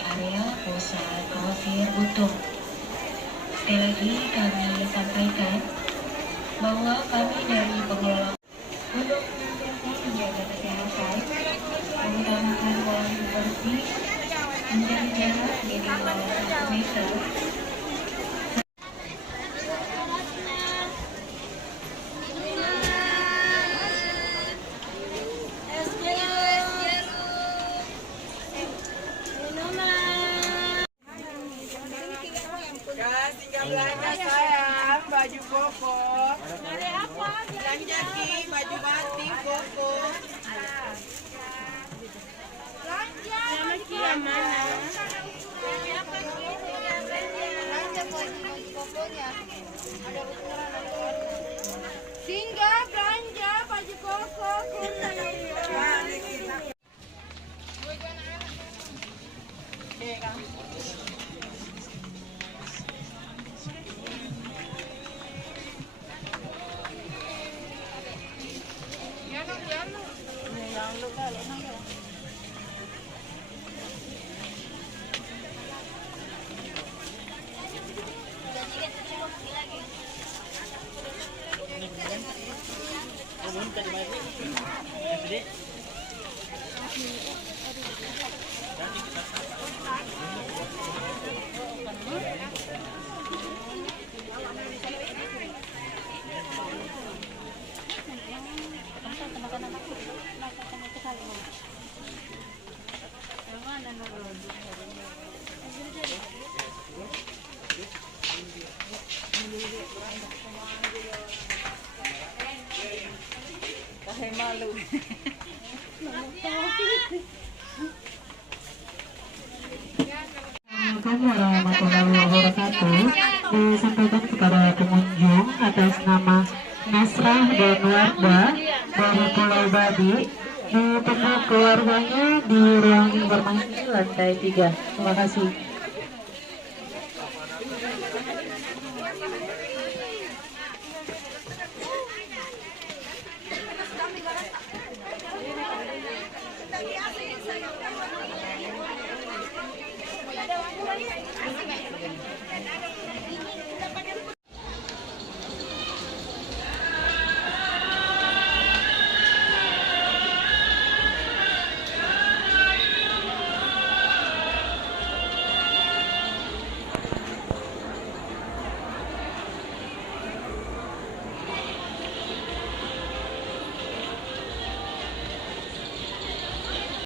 area pusat grosir Butung. Sekali lagi kami sampaikan bahwa kami dari pengelola untuk senantiasa menjaga kesehatan, mengutamakan pola hidup bersih, menjaga jarak minimal 1 meter. Tinggal belanja sayang, baju koko. Belanja Ki, baju batik koko. Belanja. Yang mana? Belanja baju kokonya. Ada ukuran ada warna. Singgah belanja baju koko. Oke, Kang. Malu. Assalamualaikum warahmatullahi wabarakatuh. Disampaikan kepada pengunjung atas nama Nasrah dan Wardah dari Pulau Babi. Ditemu keluarganya di ruang informasi lantai 3. Terima kasih.